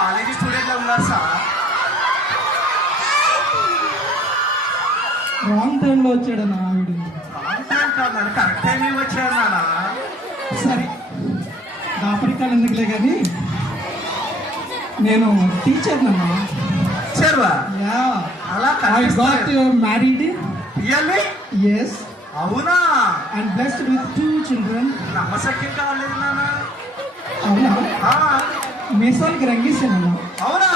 College student లా ఉన్నారు sir. Wrong టైంలో వచ్చాడన్నా వీడు. రాంగ్ టైం కాదు, కరెక్ట్ టైం వచ్చాడు నాన్న. సరే దాపరికాలు ఎందుకులే కానీ నేను టీచర్ అన్నా. చెరువా యా అలా I got married. Really? Yes. అవునా? And blessed with 2 children. నమ్మశక్యం కాలేదు నాన్న. అవునా? ఆ, మీసాలకి రంగేశానన్నా. అవునా?